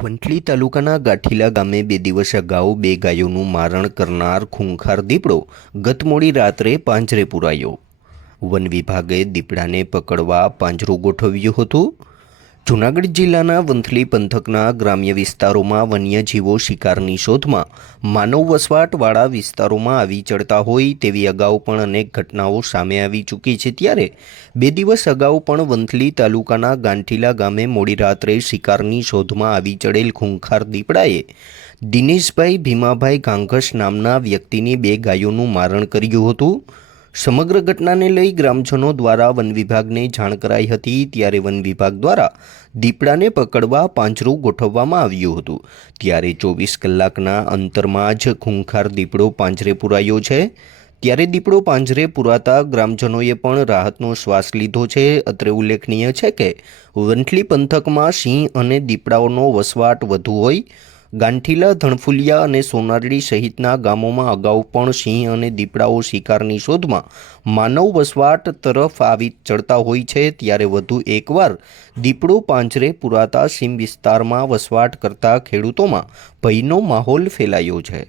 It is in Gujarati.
વંથલી તાલુકાના ગાંઠીલા ગામે બે દિવસ અગાઉ બે ગાયોનું મારણ કરનાર ખૂંખાર દીપડો ગત મોડી રાત્રે પાંજરે પુરાયો. વન વિભાગે દીપડાને પકડવા પાંજરું ગોઠવ્યું હતું. જૂનાગઢ જિલ્લાના વંથલી પંથકના ગ્રામ્ય વિસ્તારોમાં વન્યજીવો શિકારની શોધમાં માનવ વસવાટવાળા વિસ્તારોમાં આવી ચડતા હોય તેવી અગાઉ પણ અનેક ઘટનાઓ સામે આવી ચૂકી છે. ત્યારે બે દિવસ અગાઉ પણ વંથલી તાલુકાના ગાંઠીલા ગામે મોડી રાત્રે શિકારની શોધમાં આવી ચડેલ ખૂંખાર દીપડાએ દિનેશભાઈ ભીમાભાઈ ગાંઘસ નામના વ્યક્તિની બે ગાયોનું મારણ કર્યું હતું. સમગ્ર ઘટનાને લઈ ગ્રામજનો દ્વારા વન વિભાગને જાણ કરાઈ હતી, ત્યારે વન વિભાગ દ્વારા દીપડાને પકડવા પાંજરું ગોઠવવામાં આવ્યું હતું. ત્યારે ચોવીસ કલાકના અંતરમાં જ ખૂંખાર દીપડો પાંજરે પુરાયો છે. ત્યારે દીપડો પાંજરે પુરાતા ગ્રામજનોએ પણ રાહતનો શ્વાસ લીધો છે. અત્રે ઉલ્લેખનીય છે કે વંથલી પંથકમાં સિંહ અને દીપડાઓનો વસવાટ વધુ હોય ગાંઠીલા, ધણફુલિયા અને સોનારડી સહિતના ગામોમાં અગાઉ પણ સિંહ અને દીપડાઓ શિકારની શોધમાં માનવ વસવાટ તરફ આવી ચડતા હોય છે, ત્યારે વધુ એકવાર દીપડો પાંજરે પુરાતા સીમ વિસ્તારમાં વસવાટ કરતા ખેડૂતોમાં ભયનો માહોલ ફેલાયો છે.